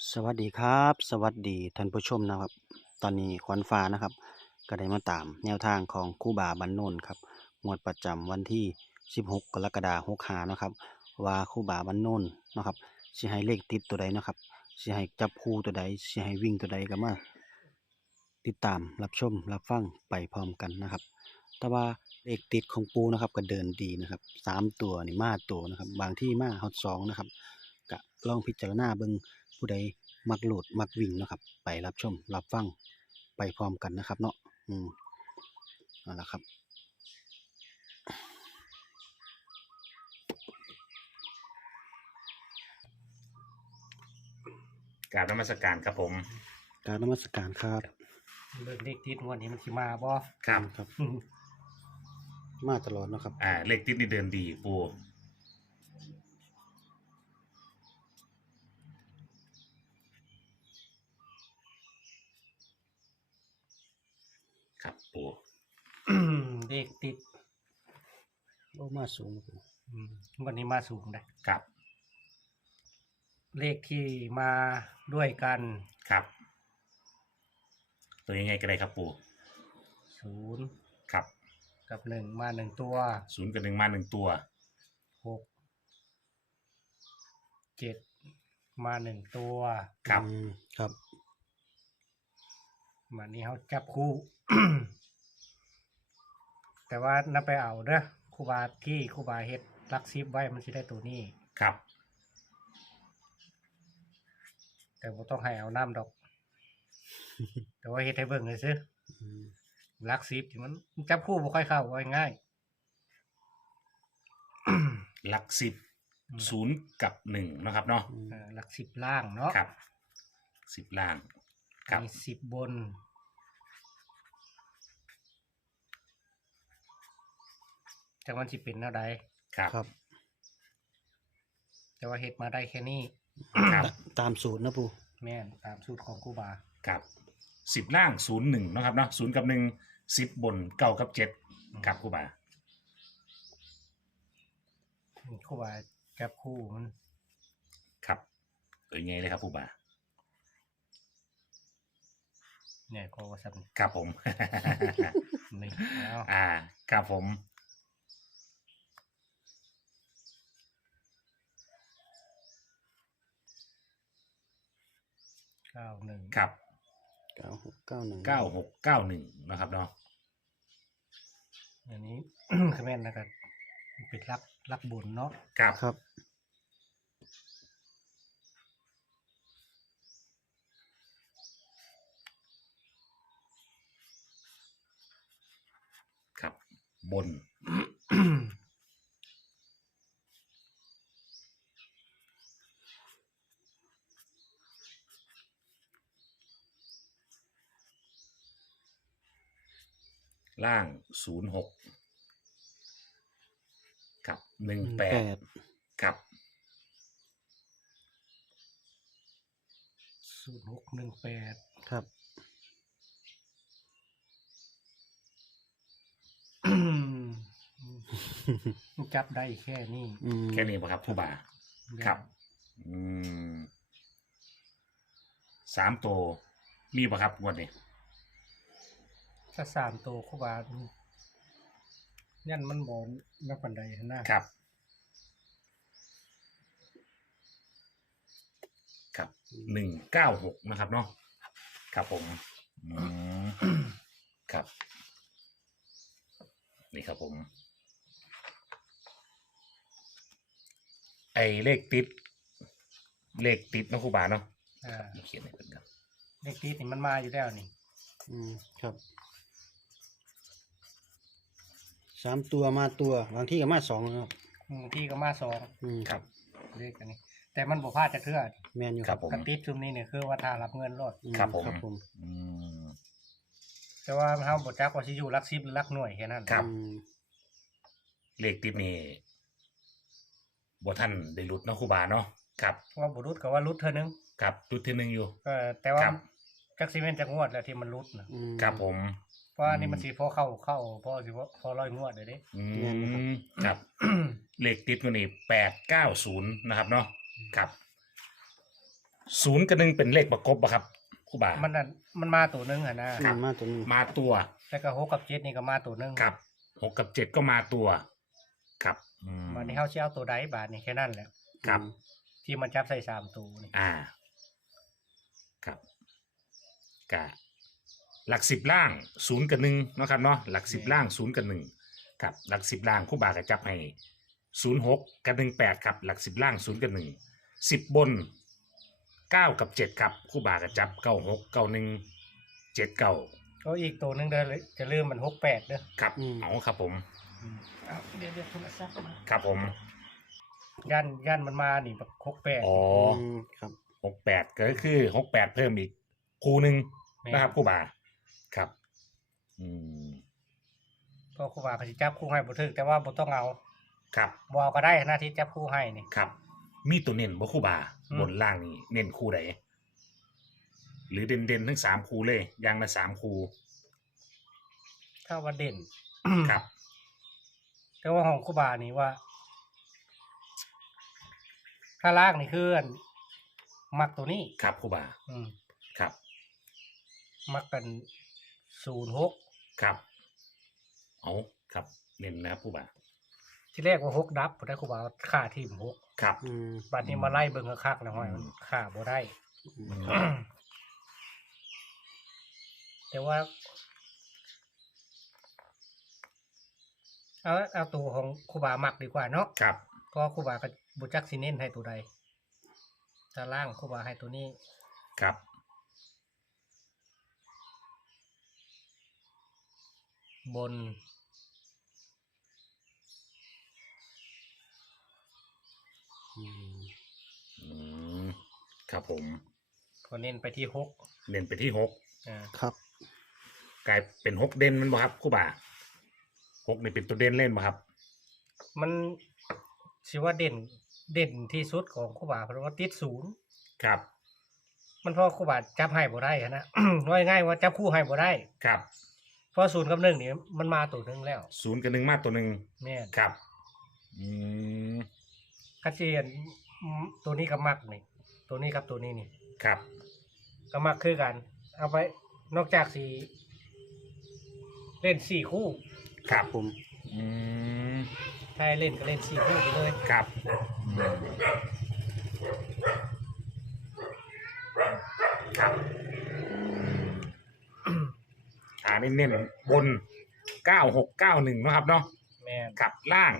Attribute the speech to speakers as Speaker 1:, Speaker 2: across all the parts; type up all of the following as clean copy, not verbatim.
Speaker 1: สวัสดีครับสวัสดีท่านผู้ชมนะครับตอนนี้ขวัญฟ้านะครับก็ได้มาตามแนวทางของครูบาบรรนนท์ครับงวดประจำวันที่16กรกฎาคม65นะครับว่าครูบาบรรนนท์นะครับสิให้เลขติดตัวใดเนาะครับสิให้จับคู่ตัวใดสิให้วิ่งตัวใดก็มาติดตามรับชมรับฟังไปพร้อมกันนะครับแต่ว่าเลขติดของปูนะครับก็เดินดีนะครับ3 ตัวนี่มาตัวนะครับบางที่มาฮอด2นะครับก็ลองพิจารณาเบิ่ง ผู้ใดมักโหลดมักวิ่งเนาะครับไปรับชมรับฟังไปพร้อมกันนะครับเนาะนั่นแหละครับ
Speaker 2: กราบนมัสการครับผม
Speaker 1: การนมัสการครับ
Speaker 3: เรื่องเลขติดงวดนี้มันสิมาบ่
Speaker 2: ครับ
Speaker 1: ครับ มาตลอดเนาะครับ
Speaker 2: เลขติดนี่เดินดีปูครับปู
Speaker 3: เลขติด
Speaker 1: โอ้มาสูงครับ
Speaker 3: งวดนี้มาสูงได้
Speaker 2: ครับ
Speaker 3: เลขที่มาด้วยกัน
Speaker 2: ครับ ตัวยังไงก็ได้ครับปู
Speaker 3: 0
Speaker 2: ครับ
Speaker 3: กับ1มา1ตัว
Speaker 2: 0กับ1มา1ตัว
Speaker 3: 6 7มา1ตัว
Speaker 2: ครับ
Speaker 1: ครับ
Speaker 3: มานี้เฮาจับคู่ แต่ว่านับไปเอาเด้อครูบาที่ครูบาเฮ็ดลักซิบไว้มันสิได้ตัวนี้
Speaker 2: ครับ
Speaker 3: แต่บ่ต้องให้เอาน้ำดอก แต่ว่าเฮ็ดให้เบิ่งซื่อ
Speaker 1: อืม
Speaker 3: ลักซิบที่มันจับคู่บ่ค่อยเข้าว่าง่าย
Speaker 2: หลัก10 0กับ1นะครับเนาะ
Speaker 3: หลัก10ล่างเนาะ
Speaker 2: ครับ10ล่างครับ
Speaker 3: มี10บนจังมันสิเป็นแนวใด
Speaker 2: ครับ
Speaker 1: ครับ
Speaker 3: แต่ว่าเฮ็ดมาได้แค่นี้
Speaker 2: ครับ
Speaker 1: ตามสูตรนะปู
Speaker 3: แม่นตามสูตรของครูบา
Speaker 2: ครับ10ล่าง0 1นะครับเนาะ0กับ1 10บน9กับ7ครับครูบา
Speaker 3: ครูบาจับคู่มัน
Speaker 2: ครับตัวยังไงเลยครับครูบา
Speaker 3: เนี่ยก็ว่าซั่น
Speaker 2: ครับผม
Speaker 3: นี่แล้ว
Speaker 2: ครับผม
Speaker 3: 91
Speaker 2: ครับ
Speaker 1: 9691
Speaker 2: 9691นะครับเนาะ
Speaker 3: อันนี้ คือแม่นนะครับเป็นลักบนเนาะ
Speaker 2: ครับ
Speaker 1: ครับ
Speaker 2: ครับ บน ล่าง06ครับ18ครับ
Speaker 3: 0618
Speaker 1: ครับ
Speaker 3: จับได้แค่นี้
Speaker 2: แค่นี้ป่ะครับครูบา ครับ 3 ตัวมีป่ะครับงวดนี้
Speaker 3: ถ้า3ตัวครูบายันมันบ่นับปานใดนะครับ
Speaker 2: ครับ196นะครับเนาะครับผมครับ นี่ครับผม ไอเลขติดนะครูบาเนาะ เขียนให้เพิ่นครับ
Speaker 3: เลขติดนี่มันมาอยู่แล้วนี่
Speaker 1: ครับ3 ตัวมาตัวบางที่ก็มา2นะครับ
Speaker 3: บางทีก็มา2
Speaker 2: ครับ
Speaker 3: เลขอันนี้ แต่มันบ่พลาดจักเทื่อ
Speaker 1: แม่นอยู่
Speaker 2: ครับผม
Speaker 3: กระติดซุมนี้เนี่ยคือว่าถ้ารับเงินรถ
Speaker 2: ครับผม
Speaker 1: ครับผม
Speaker 2: อืม
Speaker 3: แต่ว่าเฮาบ่จักว่าสิอยู่หลัก10หรือหลักหน่วยแค่นั้น
Speaker 2: ครับ เลขติดนี่บ่ท่านได้หลุดเนาะครูบาเนาะครับ
Speaker 3: ว่าบ่รุดก็ว่ารุดเทื่อนึง
Speaker 2: ครับหลุดที่หนึ่งอยู่
Speaker 3: แต่ว่า
Speaker 2: ครับ
Speaker 3: จักสิแม่นจักงวดแล้วที่มันรุดน่ะ
Speaker 2: ครับผม
Speaker 3: เพราะอันนี้มันสิพอเข้าพอสิพอร้อยงวดเด้
Speaker 2: อืมครับ เลขติดตัวนี้890นะครับเนาะครับ 0 กับ 1เป็นเลขประกบป่ะครับครูบา
Speaker 3: มันนั่นมันมาตัวหนึงนะ
Speaker 2: ครับ
Speaker 1: มาตัวนี้
Speaker 2: มาตัว
Speaker 3: แล้วก็6กับ7นี่ก็มาตัวหนึง
Speaker 2: ครับ6กับ7ก็มาตัวครับ
Speaker 3: บัดนี้เฮาสิเอาตัวใดบาดนี้แค่นั้นแหละ
Speaker 2: ครับ
Speaker 3: ที่มันจับใส่3ตัวนี่
Speaker 2: ครับกะหลัก10ล่าง0กับ1เนาะครับเนาะหลัก10ล่าง0กับ1ครับหลัก10ล่างครู่บาก็จับให้06กับ18ครับหลัก10ล่าง0กับ1 10บน9กับ7ครับครู่บาก็จับ96 91 79
Speaker 3: ก็อีกตัวหนึงเด้อจะลืมมัน68เด้อ
Speaker 2: ครับเอาครับผม
Speaker 3: เอาเดี๋ยวโทรศัพท์มา
Speaker 2: ครับผม
Speaker 3: ย่านมันมานี่แบบ68
Speaker 2: อ๋อ
Speaker 1: ครับ
Speaker 2: 68ก็คือ68เพิ่มอีกคู่หนึ่ง
Speaker 3: แม่
Speaker 2: นะครับครู่บาครับ
Speaker 3: เพราะครูบาเขาสิจับคู่ให้บ่ถึกแต่ว่าบ่ต้องเอา
Speaker 2: ครับ
Speaker 3: บ่เอาก็ได้หน้าที่จับคู่ให้นี่
Speaker 2: ครับ มีตัวเน้นบ่ครู่บา
Speaker 3: อืม
Speaker 2: บนล่างนี่เน้นคู่ใดหรือเด่นๆทั้ง3คู่เลยอย่างละ3คู่
Speaker 3: ถ้าว่าเด่น
Speaker 2: ครับ
Speaker 3: แต่ว่าของครูบานี่ว่า ถ้าล่างนี่คืออันมักตัวนี้
Speaker 2: ครับครู่บา
Speaker 3: อืม
Speaker 2: ครับ
Speaker 3: มักกัน06
Speaker 2: ครับเอาครับเน้นนะครับครู่บา
Speaker 3: ที่แรกว่า6ดับบ่ได้ครูบาค่าทีม6
Speaker 2: ครับ
Speaker 3: บัดนี้มาไล่เบิ่งคักๆแล้วห้อยมันค่าบ่ได้ แต่ว่า เอาตัวของครูบามักดีกว่าเนาะ
Speaker 2: ครับ
Speaker 3: เพราะครูบาก็บ่จักสิเน้นให้ตัวใดถ้าล่างครูบาให้ตัวนี้
Speaker 2: ครับ
Speaker 3: บน
Speaker 2: ครับผม
Speaker 3: ก็เน้นไปที่6
Speaker 2: เน้นไปที่6
Speaker 1: ครับ
Speaker 2: กลายเป็น6เด่นมันบ่ครับครู่บา6นี่เป็นตัวเด่นเล่นบ่ครับ
Speaker 3: มันสิว่าเด่นที่สุดของครูบาเพราะว่าติด0
Speaker 2: ครับ
Speaker 3: มันเพราะครูบาจับให้บ่ได้หั้นนะ ว่าง่ายๆว่าจับคู่ให้บ่ได้
Speaker 2: ครับ
Speaker 3: เพราะ0กับ1นี่มันมาตัวหนึงแล้ว
Speaker 2: 0กับ1มาตัวหนึ่ง
Speaker 3: แม่น
Speaker 2: ครับม
Speaker 3: คันสิเห็นตัวนี้ก็มักนี่ตัวนี้กับตัวนี้นี่
Speaker 2: ครับ
Speaker 3: ก็มักคือกัน เอาไปนอกจากสิเล่น4คู่
Speaker 2: ครับ
Speaker 1: ผม
Speaker 2: อืม
Speaker 3: ถ้าให้เล่นก็เล่น4คู่ไปเลย
Speaker 2: ครับครับเน้นๆบน9691นะครับเนาะ
Speaker 3: แม่น
Speaker 2: กับล่าง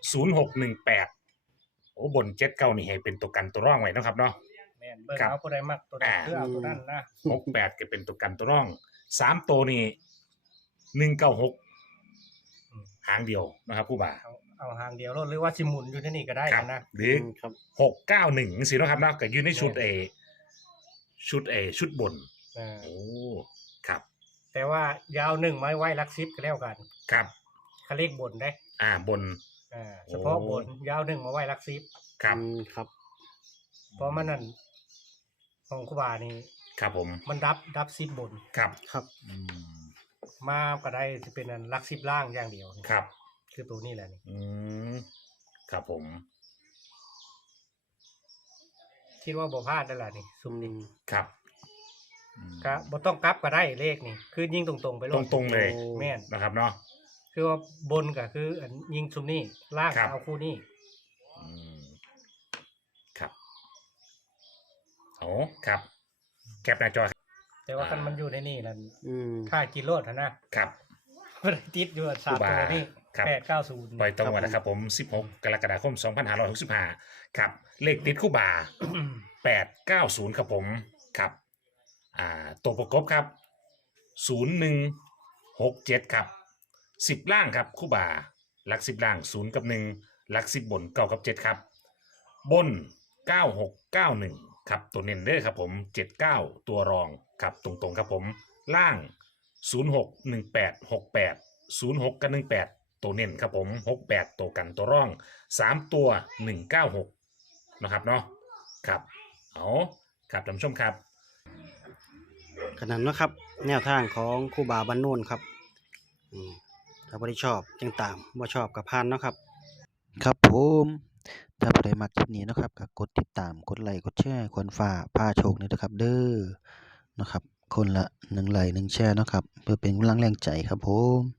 Speaker 2: 0618โอ้บน79นี่ให้เป็นตัวกันตัวร่องไว้เนาะครับเนาะ
Speaker 3: แม่นเบิ่ง
Speaker 2: ครับ
Speaker 3: เอาผู้ใดมักตัวใดคือเอาตัวนั้นนะ
Speaker 2: 68ก็เป็นตัวกันตัวร่อง3ตัวนี่196หางเดียวนะครับผู้บ่า
Speaker 3: เอาหางเดียวโลดหรือว่าสิหมุนอยู่ที่นี่ก็ได้
Speaker 2: ครับ
Speaker 3: นะ
Speaker 2: หรือ
Speaker 1: ครับ
Speaker 2: 691สิเนาะครับเนาะก็อยู่ในชุดชุดบน
Speaker 3: เออ
Speaker 2: โอ้ครับ
Speaker 3: แต่ว่ายาว1ไม้ไว้ลัก10ก็แล้วกัน
Speaker 2: ครับ
Speaker 3: เขาเลขบนได้
Speaker 2: บน
Speaker 3: เฉพาะบนยาว1มาไว้ลัก10
Speaker 2: ครับ
Speaker 1: ครับ
Speaker 3: เพราะมันนั่นของครูบานี่
Speaker 2: ครับผม
Speaker 3: มันดับ10บน
Speaker 2: ครับ
Speaker 1: ครับ
Speaker 3: มาก็ได้สิเป็นอันลัก10ล่างอย่างเดียว
Speaker 2: ครับ
Speaker 3: คือตัวนี้แหละนี่
Speaker 2: ครับผม
Speaker 3: คิดว่าบ่พลาดได้ล่ะนี่ซุมนี้
Speaker 2: ครับ
Speaker 3: ก็บ่ต้องกลับก็ได้เลขนี่ คือยิงตรงๆไปโลด
Speaker 2: ตรงๆเลย
Speaker 3: แม่น
Speaker 2: นะครับเนาะ
Speaker 3: คือว่าบนก็คืออันยิงซุมนี้ล่าง
Speaker 2: ครับ
Speaker 3: เอาคู่นี้
Speaker 2: ครับโอ้ครับแคปหน้าจอ
Speaker 3: แต่ว่าคันมันอยู่ในนี่นั่น
Speaker 1: อืม
Speaker 3: ค่ากิโลดหั่นนะครับ บ่ได้ติดอยู่สามตัวนี่
Speaker 2: ครับ
Speaker 3: 890
Speaker 2: ปล่อยตรงวันนะครับผม 16 กรกฎาคม 2565 ครับ เลขติดคู่บา 890 ครับผม ครับ ตัวประกบครับ 0167 ครับ 10 ล่างครับคู่บาหลัก 10 ล่าง 0 กับ 1 หลัก 10 บน 9 กับ 7 ครับ บน 9691 ครับ ตัวเน้นเด้อครับผม 79 ตัวรองครับ ตรงๆครับผม ล่าง 061868 06 กับ 18 ตัวเน้นครับผม 68 ตัวกันตัวร่อง 3 ตัว 196 นะครับเนาะครับเอาครับท่านผู้ชมครับ
Speaker 1: ขนาดนะครับ แนวทางของครูบาบ้านโน่นครับถ้าบ่ได้ชอบจังตามบ่ชอบกับพานเนาะครับ ครับผมถ้าผู้ใดมักคลิปนี้เนาะครับก็กดติดตามกดไลค์กดแชร์ขวัญฟ้าพาโชคด้วยนะครับเด้อนะครับคนละ1ไลค์1แชร์เนาะครับเพื่อเป็นกำลังแรงใจครับผม